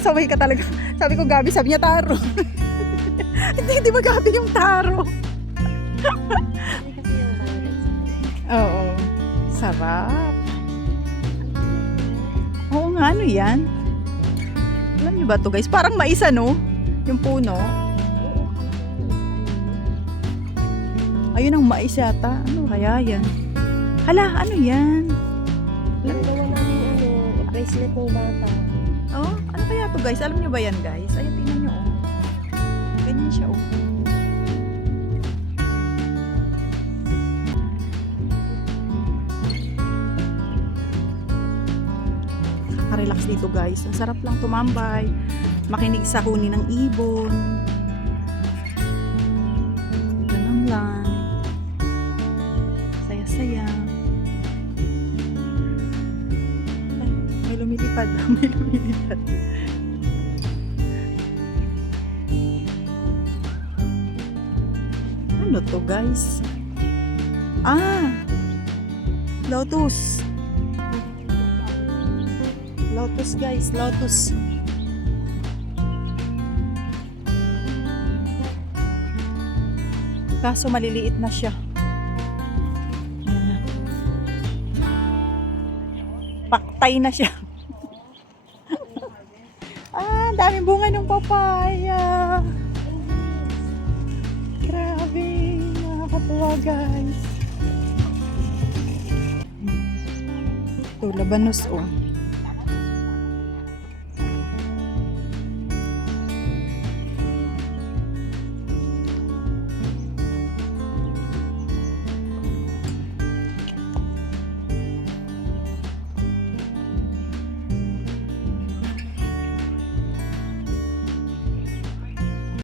nakakasaway ka talaga. Sabi ko, Gabi, sabi niya taro. Hindi ba Gabi yung taro? Oo. Sarap. Oo nga, ano yan? Alam niyo ba to guys? Parang mais no? Yung puno. Ayun ang mais yata. Ano kaya yan? Hala, ano yan? Ginagawa namin bracelet ng bata. Oh, ano kaya to guys? Alam niyo ba yan guys? Ayun, tingnan niyo oh. Ganyan siya oh. Relax dito guys. Ang sarap lang tumambay. Makinig sa huni ng ibon. Ganun lang. Saya-saya. Ay, may lumilipad. May lumilipad. Ano to guys? Ah! Lotus. Lotus guys, lotus. Kaso maliliit na siya. Ayan na. Paktay na siya. Daming bunga ng papaya. Grabe, nakakatuwa guys. Ito, labanos oh.